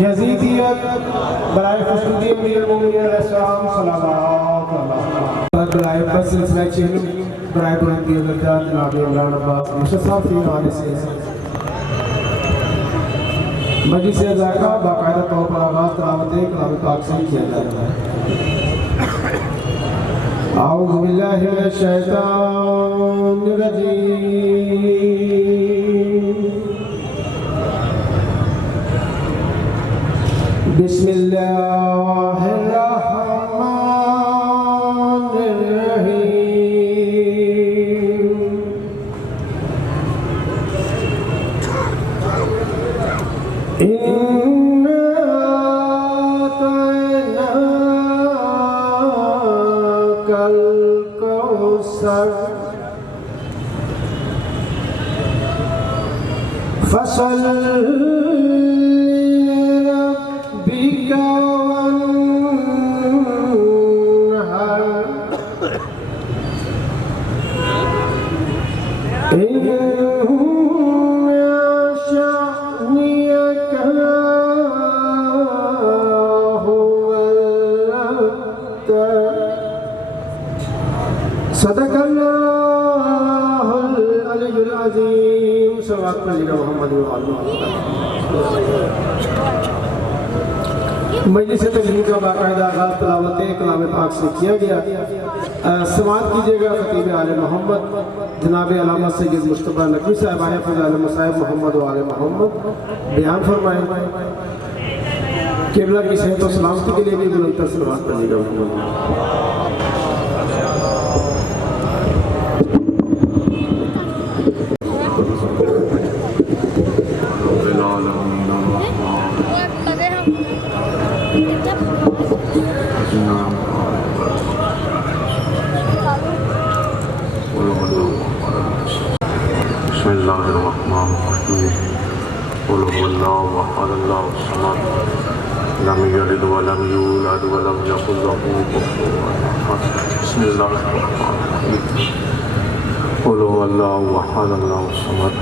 यजीदियत बराए खुशनुदी अमीरुल मोमिनीन अलैहिस्सलाम सलावत बराए बस सिलसिला चेलू बराए बुलंदी दर्जात जनाब इमरान अब्बास मुशर्रफ फी हवाले से मजलिस ज़ाका बाकायदा तौर पर आगाज़ तिलावत कलाम पाक से किया जाता है। أعوذ بالله من الشيطان الرجيم بسم الله الرحمن الرحيم إنا أعطيناك الكوثر فصل لربك وانحر إن شأنك هو الأبتر صدق الله العلي العظيم صلوات سيدنا محمد मजलिस तकरीम का बाकायदा आगाज़ तिलावत कलाम पाक से किया गया। समाअत कीजिएगा खतीब आले मोहम्मद जनाब अल्लामा सैयद मुस्तफ़ा नकवी साहब आए फज़ाइल मसाइब मोहम्मद व आले मोहम्मद बयान फरमाए। क़िबला की सेहत और सलामती के लिए भी बुलंद सलावत पढ़िएगा। बिस्मिल्लाहिर्रहमानिर्रहीम क़ुल हुवल्लाहु अहद अल्लाहुस समद लम यलिद व लम यूलद व लम यकुल लहू कुफुवन अहद बिस्मिल्लाहिर्रहमानिर्रहीम क़ुल हुवल्लाहु अहद अल्लाहुस समद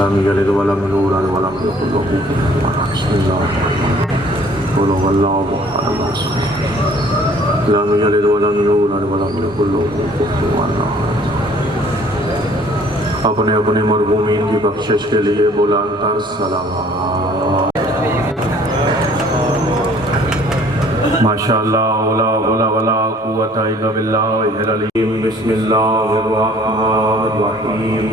लम यलिद व लम यूलद व लम यकुल लहू कुफुवन अहद बिस्मिल्लाहिर्रहमानिर्रहीम क़ुल हुवल्लाहु अहद अल्लाहुस समद लम यलिद व लम यूलद व लम यकुल लहू कुफुवन अहद। अपने अपने मरहूमीन की बख्शिश के लिए बुलंद सलावत। माशाअल्लाह ला हौला वला कुव्वता इल्ला बिल्लाहिल अलीम। बिस्मिल्लाहिर्रहमानिर रहीम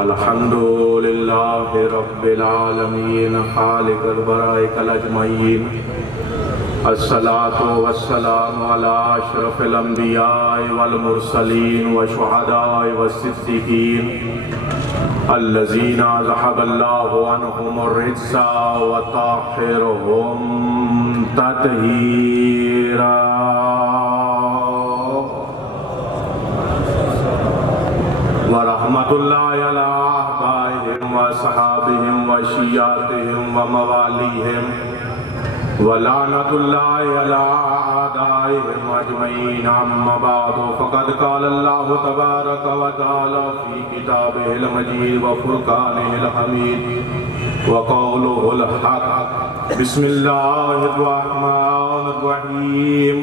अल्हम्दुलिल्लाहि रब्बिल आलमीन खालिक़िल बराइकल अजमईन अस्सलातु वस्सलामु अला अशरफिल अंबिया'i वल मुरसलीन व शुहदा'i व सिद्दीकीन अल्लज़ीना ज़हबल्लाहु अन्हुमुर रिज्सा व ताहिरहुम तत्हीरा। व रहमतुल्लाहि अला अहबाइहिम व सहाबिहिम व शियातिहिम व मवालिहिम वलानतुल्लाहि अला आदाइहिम अजमईन। अम्मा बादु फ़क़द क़ाल अल्लाहु तबारक व तआला फ़ी किताबिहिल मजीद व फ़ुरक़ानिहिल हमीद व क़ौलुहुल हक़। बिस्मिल्लाहिर रहमानिर रहीम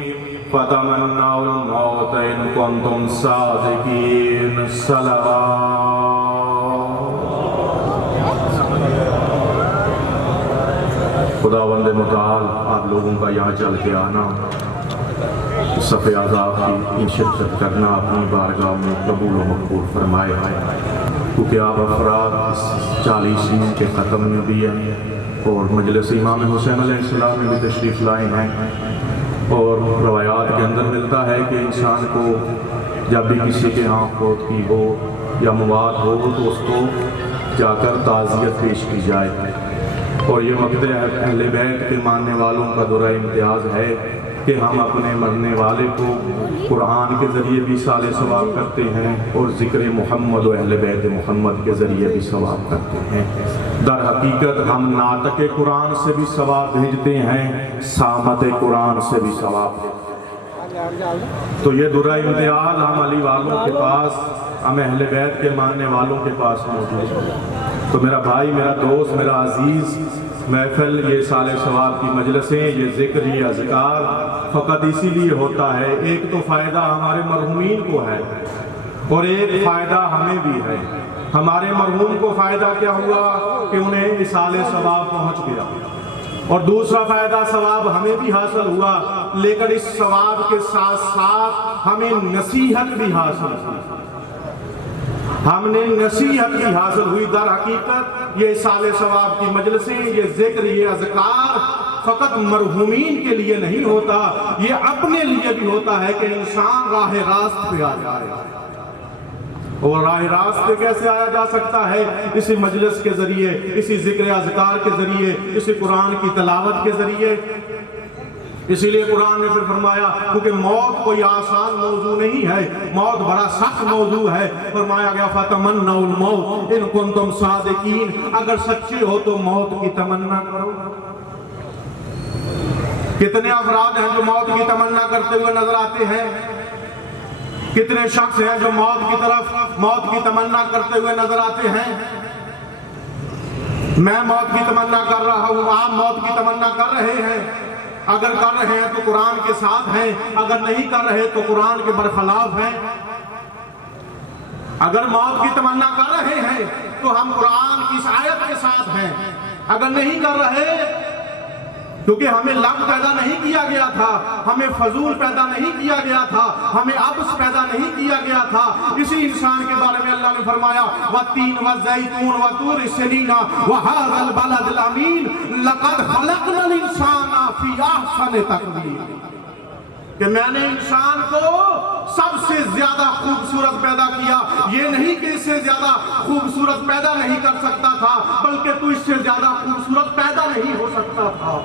फ़तमन्नाउल मौत इन कुन्तुम सादिक़ीन। खुदावंद मुताल आप लोगों का यहाँ चल के आना, सफ़े आज़ाब की शिरकत करना अपनी बारगाह में कबूल व मकबूल फरमाए। क्योंकि आप अफराद 40वीं के ख़त्म में भी हैं और मजलिस इमाम हुसैन अलैहिस्सलाम में भी तशरीफ़ लाए हैं। और रवायात के अंदर मिलता है कि इंसान को जब भी किसी के यहाँ फौत की हो या मवात हो तो उसको जाकर ताज़ियत पेश की जाए। और ये मक़सद अहले बैत के मानने वालों का दुरा इम्तियाज़ है कि हम अपने मरने वाले को कुरान के ज़रिए भी साले सवाब करते हैं और ज़िक्र मोहम्मद और अहले बैत मोहम्मद के ज़रिए भी सवाब करते हैं। दर हकीकत हम नातक कुरान से भी सवाब भेजते हैं, सामत कुरान से भी सवाब भेजते हैं। तो ये दुरा इम्तियाज़ हम अली वालों के पास, हम अहले बैत के मानने वालों के पास मौजूद है। तो मेरा भाई, मेरा दोस्त, मेरा अजीज़, महफिल, ये साले सवाब की मजलिसें, ये ज़िक्र, ये अज़कार फ़कत इसीलिए होता है, एक तो फ़ायदा हमारे मरहूमीन को है और एक फ़ायदा हमें भी है। हमारे मरहूम को फ़ायदा क्या हुआ कि उन्हें इसाले सवाब पहुँच गया। और दूसरा फायदा सवाब हमें भी हासिल हुआ, लेकिन इस सवाब के साथ साथ हमें नसीहत भी हासिल हुई। हमने नसीहत भी हासिल हुई। दर हकीकत ये साले सवाब की मजलिसें, ये जिक्र, ये अज़कार फकत मरहूमीन के लिए नहीं होता, ये अपने लिए भी होता है कि इंसान राह रास्त पे आ जाए। और राह रास्त पे कैसे आया जा सकता है? इसी मजलिस के जरिए, इसी जिक्र अज़कार के जरिए, इसी कुरान की तलावत के जरिए। इसीलिए कुरान ने फिर फरमाया, क्योंकि मौत कोई आसान मौजू नहीं है, मौत बड़ा सख्त मौजू है। फरमाया गया फतमन्नौल मौत इन कुंतुम सादिकीन, अगर सच्चे हो तो मौत की तमन्ना करो। कितने अफराद हैं जो मौत की तमन्ना करते हुए नजर आते हैं? कितने शख्स हैं जो मौत की तरफ मौत की तमन्ना करते हुए नजर आते हैं? मैं मौत की तमन्ना कर रहा हूं, आप मौत की तमन्ना कर रहे हैं। अगर कर रहे हैं तो कुरान के साथ हैं, अगर नहीं कर रहे तो कुरान के बरखिलाफ हैं। अगर मौत की तमन्ना कर रहे हैं तो हम कुरान की इस आयत के साथ हैं, अगर नहीं कर रहे, क्योंकि हमें लब पैदा नहीं किया गया था, हमें फजूल पैदा नहीं किया गया था, हमें अब्स पैदा नहीं किया गया था। इसी इंसान के बारे में अल्लाह ने फरमाया वत्तीन वज़ैतून वतूर सिनीना वहाज़ल बलदिल अमीन लक़द खलक़नल इंसाना फी अहसनि तक़वीम, कि मैंने इंसान को सबसे ज्यादा खूबसूरत पैदा किया। ये नहीं कि इससे ज्यादा खूबसूरत पैदा नहीं कर सकता था, बल्कि तू इससे ज्यादा खूबसूरत पैदा नहीं हो सकता था।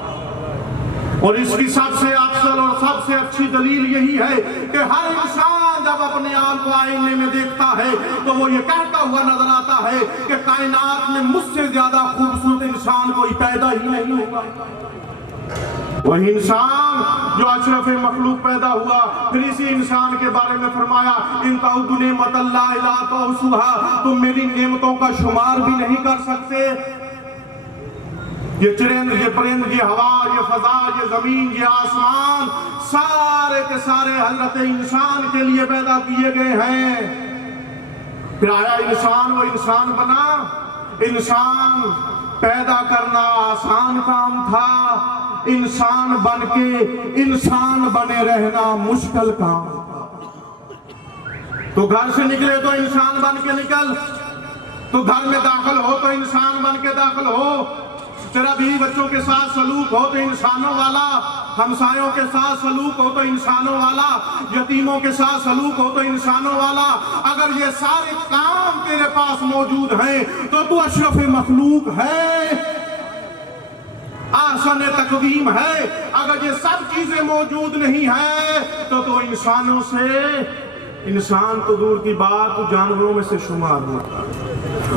और इसकी सबसे अफसल और सबसे अच्छी दलील यही है कि हर इंसान जब अपने आप को आईने में देखता है तो वो ये कहता हुआ नजर आता है कि कायनात में मुझसे ज्यादा खूबसूरत इंसान कोई पैदा ही नहीं होगा। वही इंसान जो अशरफ मखलूक पैदा हुआ। फिर इसी इंसान के बारे में फरमाया इन ताउदु नेमतल्लाह ला तुहसूहा, तुम मेरी नेमतों का शुमार भी नहीं कर सकते। ये चरिंद, ये परिंद, ये हवा, ये फजा, ये जमीन, ये आसमान, सारे के सारे हजरत इंसान के लिए पैदा किए गए हैं। फिर आया इंसान, वो इंसान बना। इंसान पैदा करना आसान काम था, इंसान बन के इंसान बने रहना मुश्किल काम था। तो घर से निकले तो इंसान बन के निकल, तो घर में दाखिल हो तो इंसान बन के दाखिल हो, तेरा बीवी बच्चों के साथ सलूक हो तो इंसानों वाला, हमसायों के साथ सलूक हो तो इंसानों वाला, यतीमों के साथ सलूक हो तो इंसानों वाला। अगर ये सारे काम तेरे पास मौजूद हैं तो तू अशरफ मखलूक है, आसन तकवीम है। अगर ये सब चीजें मौजूद नहीं है तो इंसानों से, इंसान तो दूर की बात, तो जानवरों में से शुमार होता है।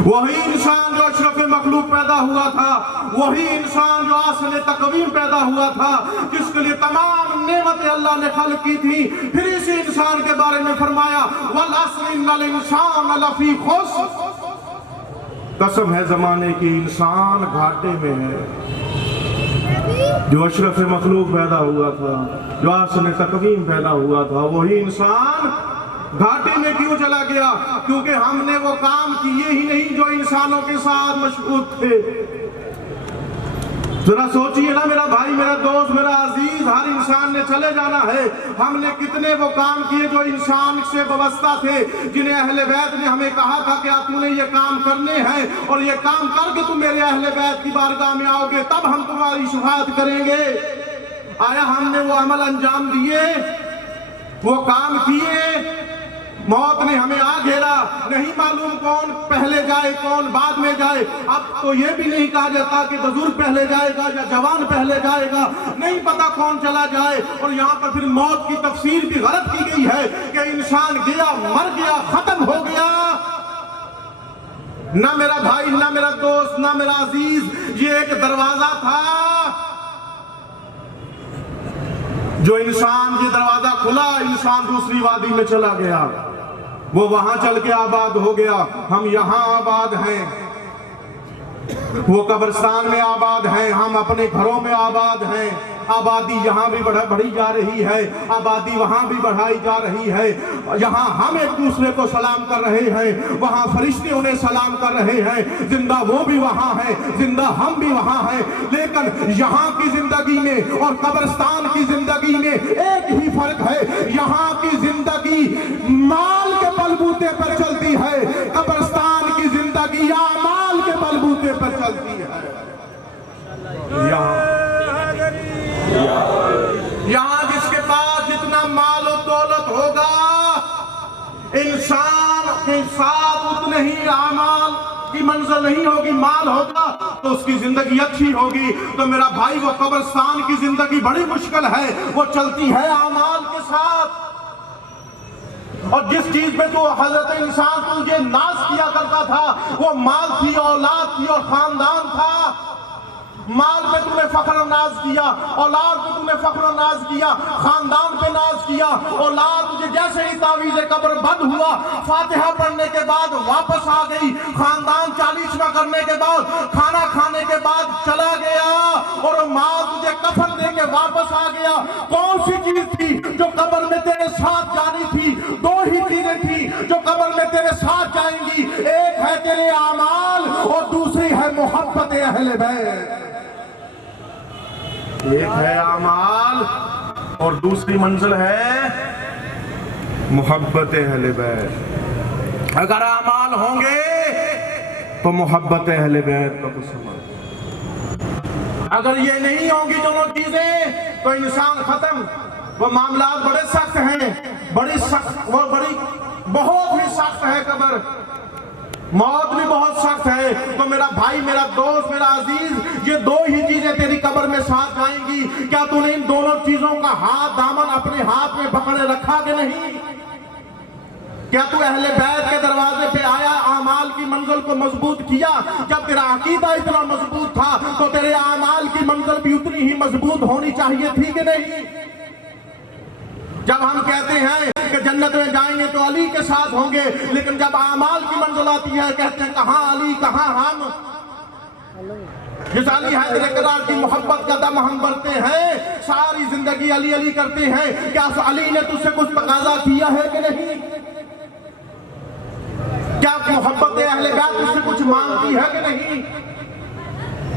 वही इंसान जो अशरफ मखलूक पैदा हुआ था, वही इंसान जो आसन तकवीम पैदा हुआ था, जिसके लिए तमाम नेमतें अल्लाह ने खल्क की थी। फिर इसी इंसान के बारे में फरमाया वल अस्र इन्नल इंसान लफी खुस्र, कसम है जमाने की, इंसान घाटे में है। जो अशरफ मखलूक पैदा हुआ था, जो आसन तकवीम पैदा हुआ था, वही इंसान घाटे में क्यों चला गया? क्योंकि हमने वो काम किए ही नहीं जो इंसानों के साथ मशहूर थे। जरा सोचिए ना मेरा भाई, मेरा दोस्त, मेरा अजीज, हर इंसान ने चले जाना है। हमने कितने वो काम किए जो इंसान से वाबस्ता थे, जिन्हें अहले बैत ने हमें कहा था कि तूने ये काम करने हैं और ये काम करके तुम मेरे अहले बैत की बारगाह में आओगे, तब हम तुम्हारी शफाअत करेंगे। आया हमने वो अमल अंजाम दिए, वो काम किए, मौत ने हमें आ घेरा, नहीं मालूम कौन पहले जाए कौन बाद में जाए। अब तो ये भी नहीं कहा जाता कि बुजुर्ग पहले जाएगा या जवान पहले जाएगा, नहीं पता कौन चला जाए। और यहाँ पर फिर मौत की तफसीर भी गलत की गई है कि इंसान गया, मर गया, खत्म हो गया। ना मेरा भाई, ना मेरा दोस्त, ना मेरा अजीज, ये एक दरवाजा था जो इंसान, ये दरवाजा खुला, इंसान दूसरी वादी में चला गया, वो वहां चल के आबाद हो गया, हम यहां आबाद हैं। वो कब्रिस्तान में आबाद हैं, हम अपने घरों में आबाद हैं। आबादी यहाँ भी बढ़ी जा रही है, आबादी वहाँ भी बढ़ाई जा रही है। यहाँ हम एक दूसरे को सलाम कर रहे हैं, वहाँ फरिश्ते उन्हें सलाम कर रहे हैं। जिंदा वो भी वहाँ है, जिंदा हम भी वहाँ हैं। लेकिन यहाँ की जिंदगी में और कब्रिस्तान की जिंदगी में एक ही फर्क है, यहाँ की जिंदगी माल के बलबूते पर चलती है, कब्रिस्तान की जिंदगी आमाल के बलबूते पर चलती है। यहाँ जिसके पास जितना माल और दौलत होगा, इंसान के साथ उतने ही आमाल की मंजिल नहीं होगी। माल होगा तो उसकी जिंदगी अच्छी होगी। तो मेरा भाई, वो कब्रिस्तान की जिंदगी बड़ी मुश्किल है, वो चलती है आमाल के साथ। और जिस चीज पे तो हजरत इंसान तुझे नाज किया करता था, वो माल थी, औलाद थी और खानदान था। माल पे तूने फख्र नाज किया, औलाद पे तूने फख्र नाज किया, खानदान पे नाज किया। औलाद तुझे जैसे ही तावीज़े कब्र बंद हुआ, फातिहा पढ़ने के बाद वापस आ गई। खानदान 40वां करने के बाद, खाना खाने के बाद चला गया, और माल तुझे कफन दे के वापस आ गया। कौन सी चीज थी जो कब्र में तेरे साथ जानी थी? दो ही चीजें थी जो कब्र में तेरे साथ जाएंगी, एक है तेरे आमाल और दूसरी है मोहब्बत अहले बैत। एक है आमाल और दूसरी मंजिल है मोहब्बत अहले बैत। अगर आमाल होंगे तो मोहब्बत अहले बैत का कुछ समझ, अगर ये नहीं होंगी दोनों चीजें तो इंसान खत्म। वो मामलात बड़े सख्त हैं, बड़ी सख्त, वो बड़ी बहुत ही सख्त है कब्र, मौत भी बहुत सख्त है। तो मेरा भाई, मेरा दोस्त, मेरा अजीज, ये दो ही चीजें तेरी कब्र में साथ जाएंगी। क्या तूने इन दोनों चीजों का हाथ दामन अपने हाथ में पकड़े रखा कि नहीं? क्या तू अहले बैत के दरवाजे पे आया, आमाल की मंजिल को मजबूत किया? जब तेरा अकीदा इतना मजबूत था तो तेरे आमाल की मंजिल भी उतनी ही मजबूत होनी चाहिए थी कि नहीं? जब हम कहते हैं कि जन्नत में जाएंगे तो अली के साथ होंगे, लेकिन जब आमाल की मंजिल आती है कहते हैं कहां अली, कहां हम। जिस अली हैदर करार की मोहब्बत का दम हम भरते हैं, सारी जिंदगी अली अली करते हैं, क्या अली ने तुझसे कुछ तकाजा किया है कि नहीं? क्या मोहब्बत अहले बैत तुझसे कुछ मांगती है कि नहीं?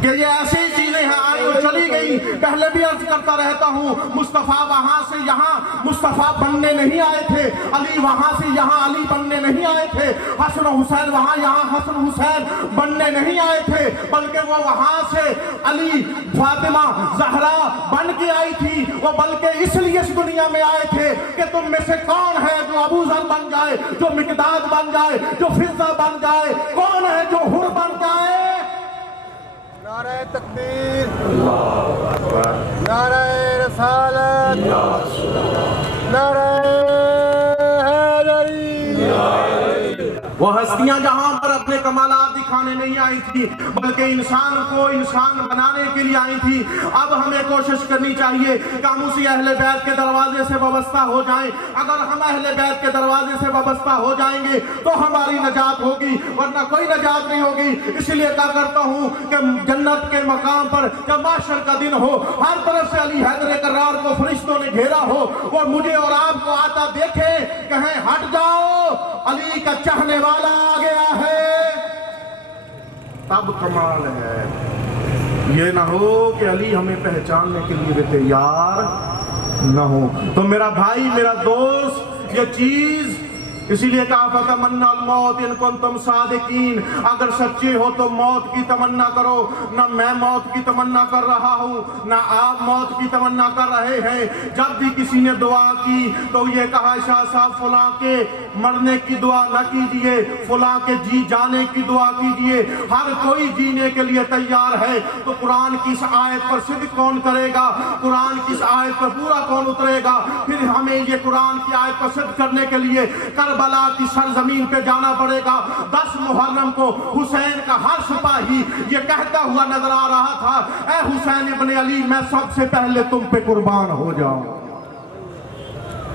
कि ये ऐसी चीजें हैं आई और चली गई। पहले भी अर्ज करता रहता हूँ, मुस्तफा वहां से यहाँ मुस्तफा बनने नहीं आए थे, अली वहां से यहाँ अली बनने नहीं आए थे, हसन हुसैन वहां यहाँ हसन हुसैन बनने नहीं आए थे, बल्कि वो वहां से अली फातिमा जहरा बन के आई थी। वो बल्कि इसलिए इस दुनिया में आए थे कि तुम में से कौन है जो अबू जर बन जाए, जो मिकदाद बन जाए, जो फिजा बन जाए? कौन है जो हुर बन जाए? नारे तकबीर, नारे रसालत, नारे हैदरी। वो हस्तियां जहां पर अपने कमालात दिखाने नहीं आई थी, बल्कि इंसान को इंसान बनाने के लिए आई थी। अब हमें कोशिश करनी चाहिए कि हम उसी अहले बैत के दरवाजे से वाबस्ता हो जाएं। अगर हम अहले बैत के दरवाजे से वाबस्ता हो जाएंगे तो हमारी नजात होगी, वरना कोई नजात नहीं होगी। इसलिए क्या करता हूँ कि जन्नत के मकाम पर जब माशर का दिन हो, हर तरफ से अली हैदर करार को फरिश्तों ने घेरा हो और मुझे और आपको आता देखे, कहें हट जाओ, अली का चाहने वाला आ गया है, तब कमाल है। ये ना हो कि अली हमें पहचानने के लिए भी तैयार ना हो। तो मेरा भाई, मेरा दोस्त, ये चीज इसीलिए कहा फतमन्ना मौत इन कुंतुम सादिकीन, अगर सच्चे हो तो मौत की तमन्ना करो। ना मैं मौत की तमन्ना कर रहा हूँ, ना आप मौत की तमन्ना कर रहे हैं। जब भी किसी ने दुआ की तो ये कहा शाह साहब फुला के मरने की दुआ न कीजिए, फुला के जी जाने की दुआ कीजिए। हर कोई जीने के लिए तैयार है, तो कुरान की इस आयत पर सिद्ध कौन करेगा? कुरान की इस आयत पर पूरा कौन उतरेगा? फिर हमें ये कुरान की आयत पर सिद्ध करने के लिए करबला की सरजमीन पे जाना पड़ेगा। 10 मुहर्रम को हुसैन का हर सिपाही ये कहता हुआ नजर आ रहा था, ए हुसैन इब्ने अली, मैं सबसे पहले तुम पे कुर्बान हो जाऊं।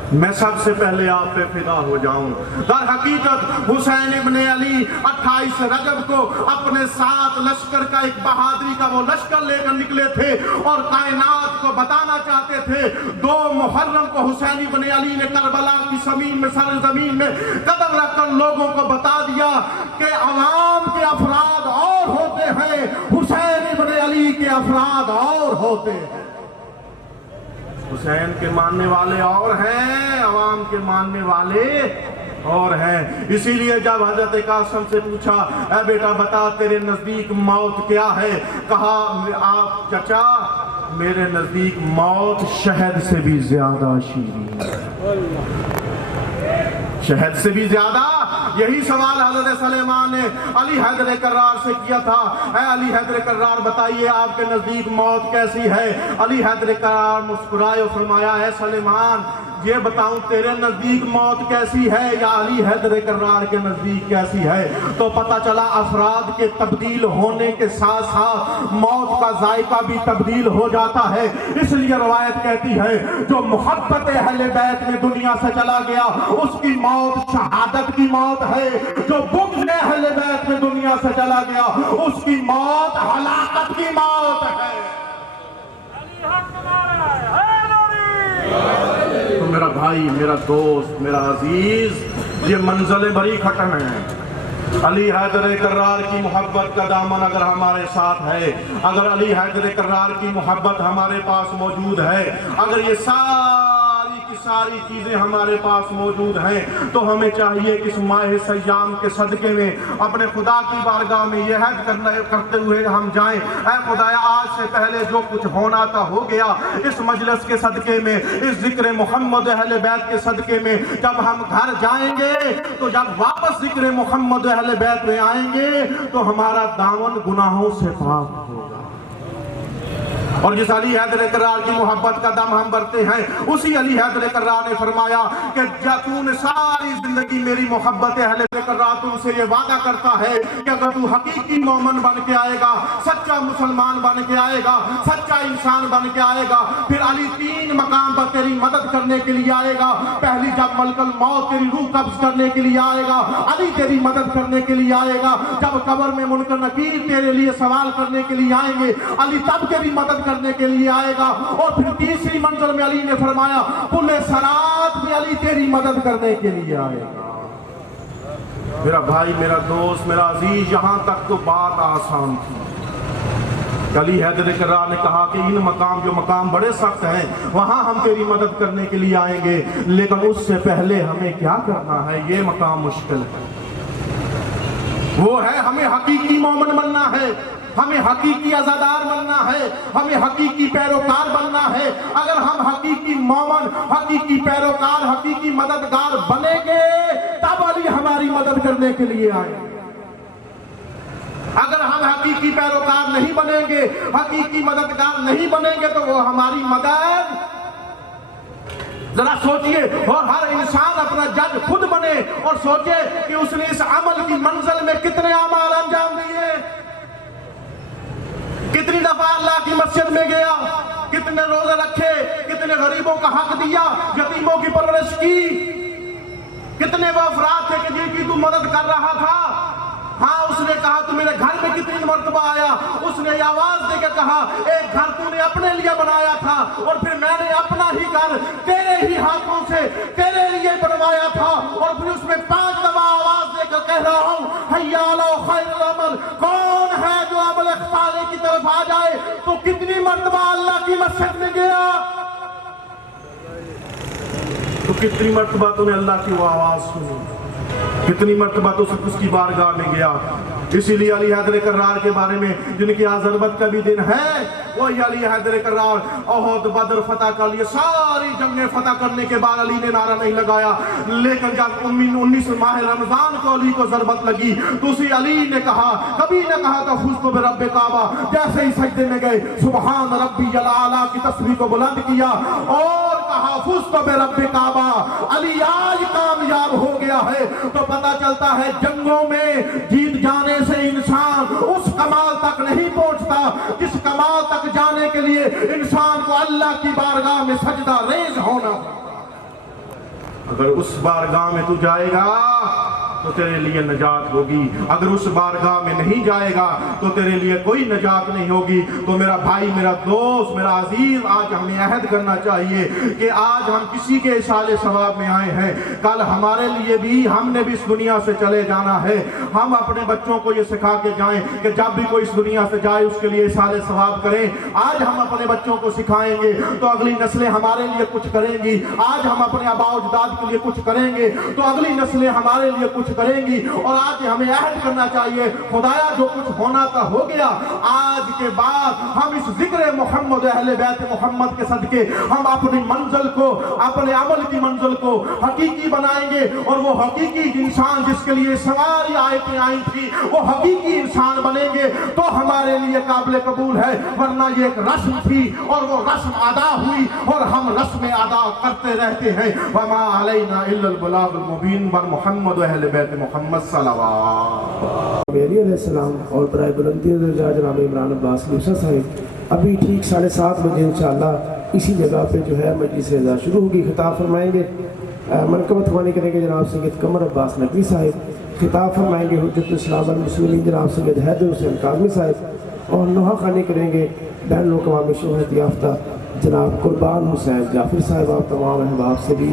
मैं सबसे पहले आप पे फिदा हो जाऊं। दर हकीकत हुसैन इब्ने अली 28 रजब को अपने साथ लश्कर का एक बहादुरी का वो लश्कर लेकर निकले थे और कायनात को बताना चाहते थे। 2 मुहर्रम को हुसैन इब्ने अली ने करबला की ज़मीन में सरजमीन में कदम रखकर लोगों को बता दिया कि अवाम के अफराद और होते हैं, हुसैन इब्ने अली के अफराद और होते हैं। हुसैन के मानने वाले और हैं, अवाम के मानने वाले और हैं। इसीलिए जब हजरत कासिम से पूछा, ऐ बेटा बता तेरे नजदीक मौत क्या है, कहा आप चचा मेरे नजदीक मौत शहद से भी ज्यादा शीरीन है, शहद से भी ज्यादा। यही सवाल हजरत सलेमान ने अली हैदर कर्रार से किया था, ऐ अली हैदर कर्रार बताइए आपके नजदीक मौत कैसी है। अली हैदर कर्रार मुस्कुराए और फरमाया, है सलेमान ये बताऊं तेरे नजदीक मौत कैसी है या अली हैदर कर्रार के नजदीक कैसी है। तो पता चला अफराद के तब्दील होने के साथ साथ मौत का जायका भी तब्दील हो जाता है। इसलिए रवायत कहती है जो मोहब्बत अहले बैत में दुनिया से चला गया उसकी मौत शहादत की मौत है, जो बुग़्ज़ अहले बैत में दुनिया से चला गया उसकी मौत हलाकत की मौत है। तो मेरा भाई, मेरा दोस्त, मेरा अजीज, ये मंजिल बड़ी खटन है। अली हैदर कर्रार की मोहब्बत का दामन अगर हमारे साथ है, अगर अली हैदर कर्रार की मोहब्बत हमारे पास मौजूद है, अगर ये सारी चीजें हमारे पास मौजूद हैं, तो हमें चाहिए कि इस माह सय्याम के सदके में अपने खुदा की बारगाह में यह हद करते हुए हम जाएं, ऐ खुदाया आज से पहले जो कुछ होना था हो गया। इस मजलिस के सदके में, इस जिक्र मोहम्मद अहले बैत के सदके में जब हम घर जाएंगे, तो जब वापस जिक्र मोहम्मद अहले बैत में आएंगे तो हमारा दामन गुनाहों से पाक होगा। और जिस अली हैदर कर्रार की मोहब्बत का दम हम भरते हैं, उसी अली हैदर कर्रार ने फरमाया कि जब तूने सारी जिंदगी मेरी मोहब्बत अहले कर्रार तुमसे ये वादा करता है कि अगर तू हकीकी मोमिन बन के आएगा, सच्चा मुसलमान बन के आएगा, सच्चा इंसान बन के आएगा, फिर अली 3 मकाम पर तेरी मदद करने के लिए आएगा। पहली जब मलकल मौत तेरी रूह कब्ज करने के लिए आएगा, अली तेरी मदद करने के लिए आएगा। जब कब्र में मुनकर नकीर तेरे लिए सवाल करने के लिए आएंगे, अली तब तेरी मदद करने के लिए आएगा। और फिर तीसरी मंजिल में अली ने फरमाया पुले सरात में अली तेरी मदद करने के लिए आएगा। मेरा भाई, मेरा दोस्त, मेरा अजीज, यहां तक तो बात आसान थी। अली हैदर कर्रार ने कहा कि इन मकाम, जो मकाम बड़े सख्त हैं, वहां हम तेरी मदद करने के लिए आएंगे, लेकिन उससे पहले हमें क्या करना है, ये मकाम मुश्किल है। वो है हमें हकीकी मोमिन बनना है, हमें हकीकी अज़ादार बनना है, हमें हकीकी पैरोकार बनना है। अगर हम हकीकी मोमिन, हकीकी पैरोकार, हकीकी मददगार बनेंगे तब अली हमारी मदद करने के लिए आएंगे। अगर हम हकीकी पैरोकार नहीं बनेंगे, हकीकी मददगार नहीं बनेंगे, तो वो हमारी मदद, जरा सोचिए, और हर इंसान अपना जज खुद बने और सोचे कि उसने इस अमल की मंजिल में कितने अमाल अंजाम दिए, कितनी दफा अल्लाह की मस्जिद में गया, कितने रोजे रखे, कितने गरीबों का हक दिया, यतीमों की परवरिश की, कितने वो अफराद थे कि जिनकी तू मदद कर रहा था। हाँ, उसने कहा तू मेरे घर में कितनी मर्तबा आया, उसने आवाज देकर कहा एक घर तूने अपने लिए बनाया था और फिर मैंने अपना ही घर तेरे ही हाथों से तेरे लिए बनवाया था, और फिर उसमें 5 दफा आवाज देकर कह रहा हूँ हय्या अला खैरुल अमल, कौन है जो अमल साले की तरफ आ जाए। तो कितनी मर्तबा अल्लाह की मस्जिद में गया, तो कितनी मर्तबा तूने अल्लाह की वो आवाज सुनी, कितनी मर्तबा तो उसकी बारगाह में गया। इसीलिए अली हैदर कर्रार के बारे में, जिनकी आज ज़रबत का भी दिन है, वही अली हैदर कर्रार ओहद बदर फतह कर लिए, सारी जंगें फतह करने के बाद अली ने नारा नहीं लगाया, लेकिन जब 19 माह रमजान को अली को ज़रबत लगी तो उसी अली ने कहा, कभी ने कहा था फुज़्तु बिरब्बि काबा, जैसे ही सजदे में गए सुबहान रब्बियल आला की तस्बीह को बुलंद किया और कहा फुज़्तु बिरब्बि काबा, अली आज कामयाब हो गया है। तो पता चलता है जंगों में जीत जाने से इंसान उस कमाल तक नहीं पहुंचता जिस कमाल तक जाने के लिए इंसान को अल्लाह की बारगाह में सजदा रेज होना। अगर उस बारगाह में तू जाएगा तो तेरे लिए नजात होगी, अगर उस बारगाह में नहीं जाएगा तो तेरे लिए कोई नजात नहीं होगी। तो मेरा भाई, मेरा दोस्त, मेरा अजीज, आज हमें अहद करना चाहिए कि आज हम किसी के इसाले सवाब में आए हैं, कल हमारे लिए भी, हमने भी इस दुनिया से चले जाना है। हम अपने बच्चों को ये सिखा के जाएं कि जब भी कोई इस दुनिया से जाए उसके लिए इसाले सवाब करें। आज हम अपने बच्चों को सिखाएंगे तो अगली नस्लें हमारे लिए कुछ करेंगी। आज हम अपने आबा-ओ-अजदाद के लिए कुछ करेंगे तो अगली नस्लें हमारे लिए कुछ करेंगी। और आज हमें अहद करना चाहिए, खुदाया जो कुछ होना था हो गया, आज के बाद हम इस जिक्र मोहम्मद अहले बैत मोहम्मद के सदके हम अपनी मंजिल को, अपने अमल की मंजिल को हकीकी बनाएंगे। और वो हकीकी इंसान जिसके लिए सारी आयतें आई थी वो हकीकी इंसान बनेंगे तो हमारे लिए काबिल कबूल है। वरना ये एक रस्म थी और वो रस्म अदा हुई और हम रस्म अदा करते रहते हैं। वमा अलैना इल्लल बलागुल मुबीन बर मोहम्मद अहले बैत मोहम्मद सल्लल्लाहु मेरी अलैहिस्सलाम और बराए बुलंदी जनाब इमरान अब्बास मूसा साहिब अभी ठीक 7:30 बजे इंशाअल्लाह इसी जगह पे जो है मजलिस रज़ा शुरू होगी। खिताब फरमाएंगे, मनकबत ख़वानी करेंगे जनाब सैयद कमर अब्बास नकवी साहिब, खिताब फरमाएंगे हुज्जतुल इस्लाम वल मुस्लिमीन जनाब सैयद हैदर हुसैन काज़मी साहिब, और नुहा ख़ानी करेंगे बैन अक़वामी शोहरत याफ्ता जनाब कुर्बान हुसैन जाफिर साहिब। आप तमाम अहबाब से भी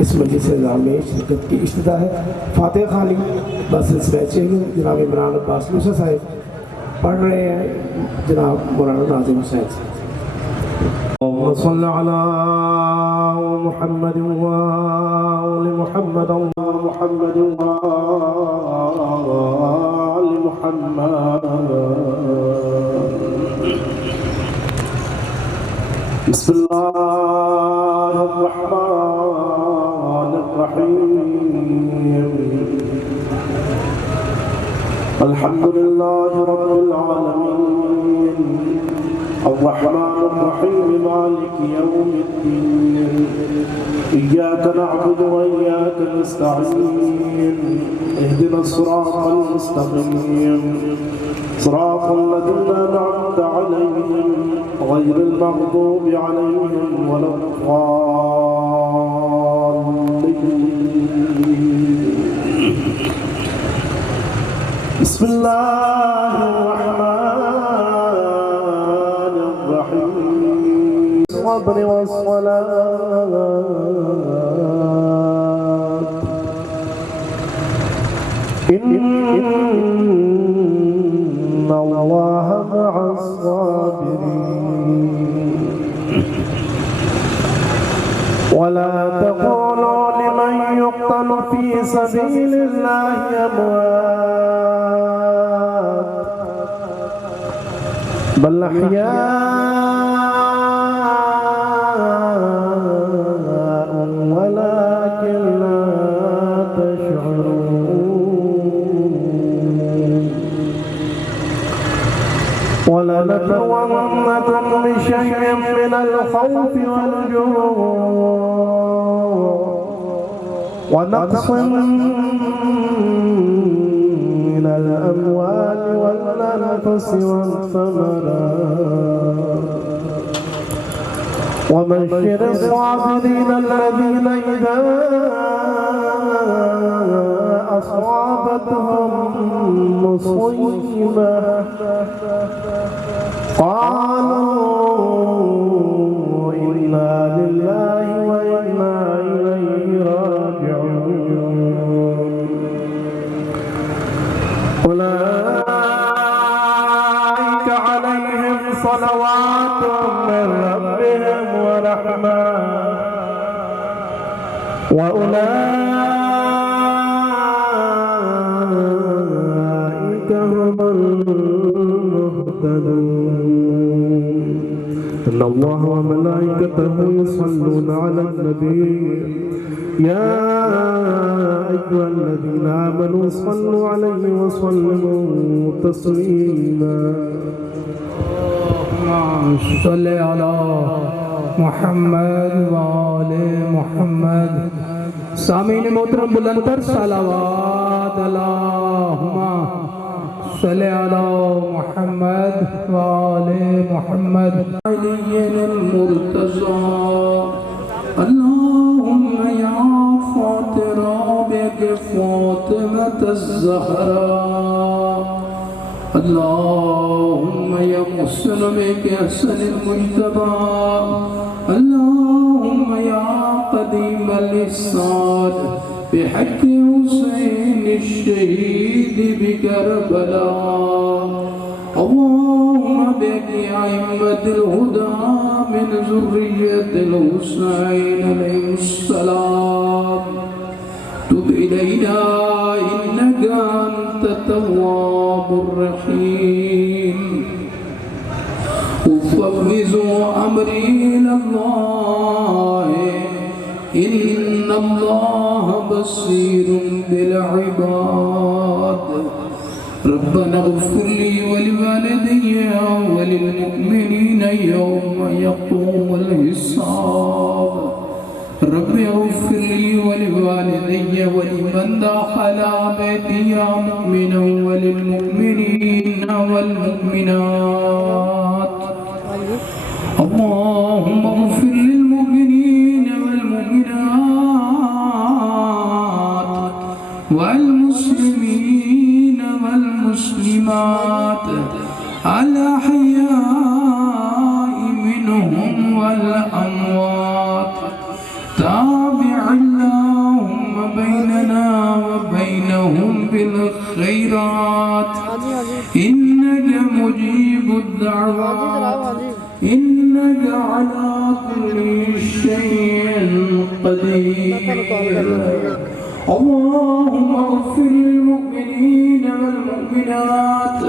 इस मजलिस रज़ा में शिरकत की इस्तदा है। फातिहा ख़ानी बस सिलसिला जनाब इमरान अब्बास मूसा साहिब पढ़ रहे हैं जनाब मौलाना नाज़िम हुसैन साहब। सल्लल्लाहु अलैहि मुहम्मद व आलि मुहम्मद मुहम्मद व आलि मुहम्मद। बिस्मिल्लाहिर रहमानिर रहीम। अल्हम्दुलिल्लाहि रब्बिल आलमीन अर्रहमानिर रहीम मालिकि यौमिद्दीन इय्याका नअबुदु व इय्याका नस्तईन इहदिनस सिरातल मुस्तक़ीम सिरातल लज़ीना अन'अमता अलैहिम गैरिल मग़दूबि अलैहिम वलद्दाल्लीन। बिस्मिल्लाहिर्रहमानिर्रहीम। सब्र वस्सलात इन्नल्लाह मअस-साबिरीन। वला तक़ूलू लिमन युक़्तलु फ़ी सबीलिल्लाहि अमवात बल अहयाउन वलाकिन ला तशऊरून। वलनबलवन्नकुम बिशय'इन मिनल खौफि वल जू'i वनक़्सिन मिनल अमवालि वल अनफ़ुसि वस्समरात वबश्शिरिस साबिरीन अल्लज़ीना इज़ा असाबतहुम मुसीबह क़ालू इन्ना लिल्लाहि व इन्ना इलैहि राजिऊन। उलाइका अलैहिम सलवातुम मिन रब्बिहिम व रहमह व उलाइका हुमुल मुहतदून। इन्नल्लाह व मलाइकतहु युसल्लूना अलन नबी या अय्युहल्लज़ीना आमनू सल्लू अलैहि व सल्लिमू तस्लीमा। सल्ले अला मुहम्मद व आले मुहम्मद। सामीन मोहतरम बुलंदतर सलावत अल्लाहुम्मा सल्ले अला मुहम्मद व आले मुहम्मद। अलिय्यिल मुर्तज़ा अल्लाहुम्मा या رابك فاطمة الزهراء اللهم يا محسن بك أحسن المجتبى اللهم يا قديم الإحسان بحق حسين الشهيد بكربلاء اللهم بك أئمة الهدى من ذرية الحسين عليه السلام تب إلينا إنك أنت التواب الرحيم أفوض أمري إلى الله إن الله بصير بالعباد ربنا اغفر لي ولوالدي وللمؤمنين يوم يقوم الحساب رب اغفر لي ولوالدي ولمن دخل بيتي مؤمنا وللمؤمنين والمؤمنات اللهم اغفر للمؤمنين والمؤمنات والمسلمين والمسلمات الأحياء منهم والأموات تابع اللهم بيننا وبينهم بالخيرات إنك مجيب الدعوات إنك على كل شيء قدير اللهم اغفر للمؤمنين والمؤمنات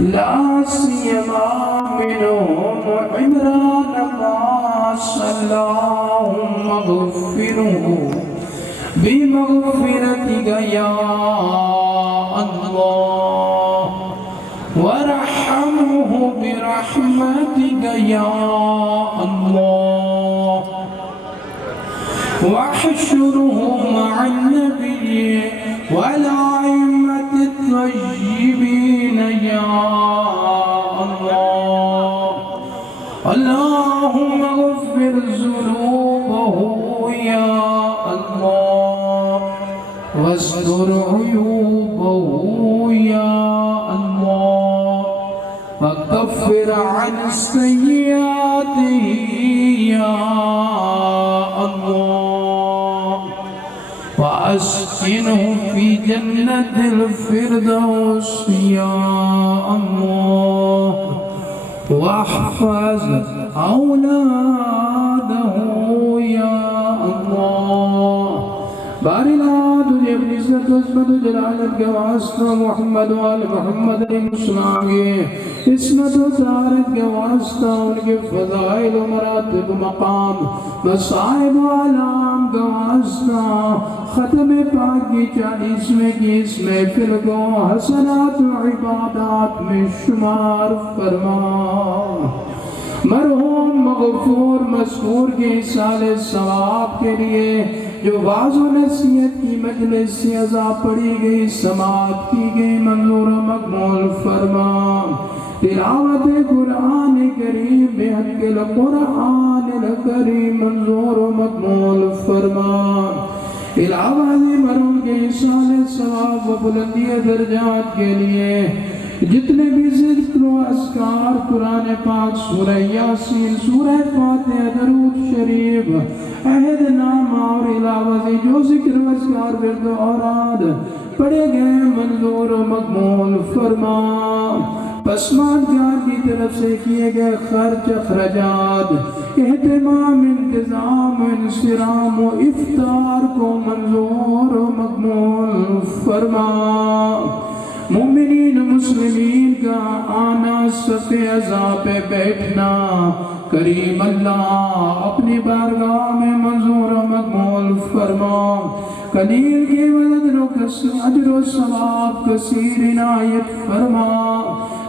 لا سيما منهم عمران الناس اللهم اغفره بمغفرتك يا الله وارحمه برحمتك يا الله واحشره مع النبي والأئمة الطيبين يا الله اللهم اغفر ذنوبه يا الله واستر عيوبه يا الله وكفر عن سيئاته يا الله وأسكنه في جنة الفردوس يا الله واحفظ أولاده يا الله بارك تجھے اپنی عزت عظمت و جلالت کے واسطہ محمد وآل محمد علیہ السلام کی عصمت و طہارت کے واسطہ ان کے فضائل و مراتب مقام مصائب و علام کے واسطہ ختم پاک کی 40ویں کی اس محفل کو حسنات و عبادات میں شمار فرما مرحوم مغفور مذکور کے سال ثواب کے لیے جو واعظ و نصیحت کی مجلس سے عزا پڑھی گئی سماعت کی گئی منظور و مقبول فرما تلاوت قرآن کریم بحق القرآن الکریم منظور و مقبول فرما علاوہ مرحوم کے سال ثواب و بلندی درجات کے لیے جتنے بھی ذکر و اذکار قرآن پاک سورہ یاسین سورہ فاتحہ درود شریف عہد نامہ اور علاوہ جو ذکر و اذکار ورد و اوراد پڑھے گئے منظور و مقبول فرما پسماندگار کی طرف سے کیے گئے خرچ اخراجات اہتمام انتظام انصرام و افطار کو منظور و مقبول فرما مومنین مسلمین کا آنا صف عزا پہ بیٹھنا کریم اللہ اپنی بارگاہ میں منظور و مقبول فرما قلیل کی مدد اجر و ثواب کثیر عنایت فرما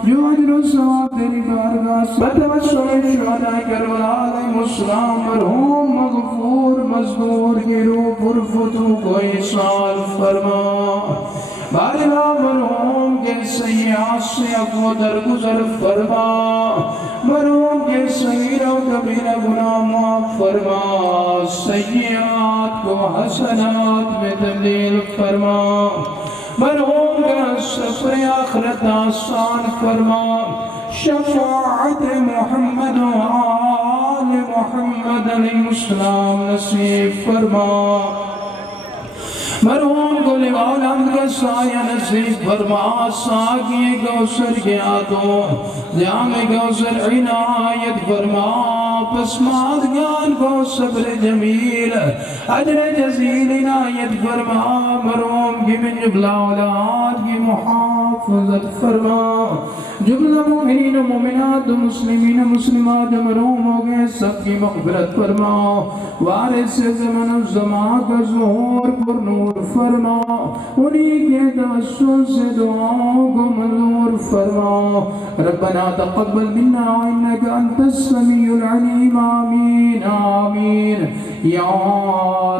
جو اجر و ثواب تیری بارگاہ سے بتوسل شہداء کربلا علیہ السلام مرحوم مغفور مذکور کی روح پرفتو کو ایصال فرما بارگاہ مرحوم کے सय्यात से अफ़्व दरगुज़र फरमा, मरहूम के सगीरा व कबीरा गुनाह माफ़ फरमा, सय्यात को हसनात में तब्दील फरमा, मरहूम का सफ़र आखिरत आसान फरमा, शफ़ाअत मोहम्मद व आल मोहम्मद अलैहिस्सलाम नसीब फरमा, मरहूम को लिवाल का साया नसीब फरमा, साक़ी कौसर के हाथों जाम कौसर इनायत फरमा, पसमाद ज्ञान को सब्र जमील अजर जज़ील इनायत फरमा, मरहूम की मिन जुमला औलाद की मुहाफ़ज़त फरमा, जुमला मोमिनीन व मोमिनात मुस्लिमीन मुस्लिमात मरहूम हो गए सबकी मग़फ़िरत फरमा, वारिस ज़मान ज़मा का ज़ोहर पर नूर फरमा, उन्हीं के तवस्सुल से दुआओं को मंजूर फरमा, रब्बना तक़ब्बल मिन्ना इन्नका अंतस समीउल अलीम, आमीन आमीन या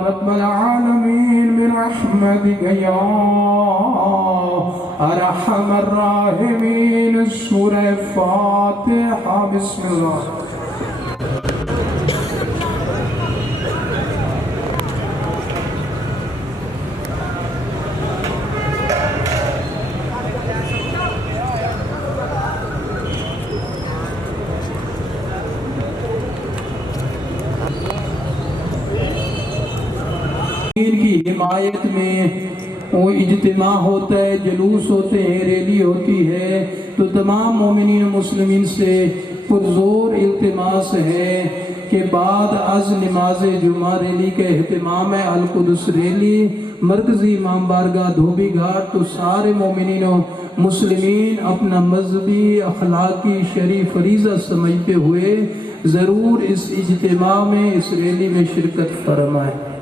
रब्बल आलमीन बिरहमतिका या अरहमर राहिमीन। सूरह फातिहा। बिस्मिल्लाह। की हिमायत में वो इज्तिमा होता है, जुलूस होते हैं, रैली होती है, तो तमाम मोमिनीन मुस्लिमीन से पुरजोर इल्तिमास है कि बाद अज नमाज जुमा रैली का एहतमाम है, अल-कुद्स रैली मरकज़ी इमाम बारगाह धोबी घाट, तो सारे मोमिनीन मुस्लिमीन अपना मजहबी अखलाकी शरी फरीज़ा समझते हुए ज़रूर इस इज्तिमा में, इस रैली में शिरकत फरमाएं।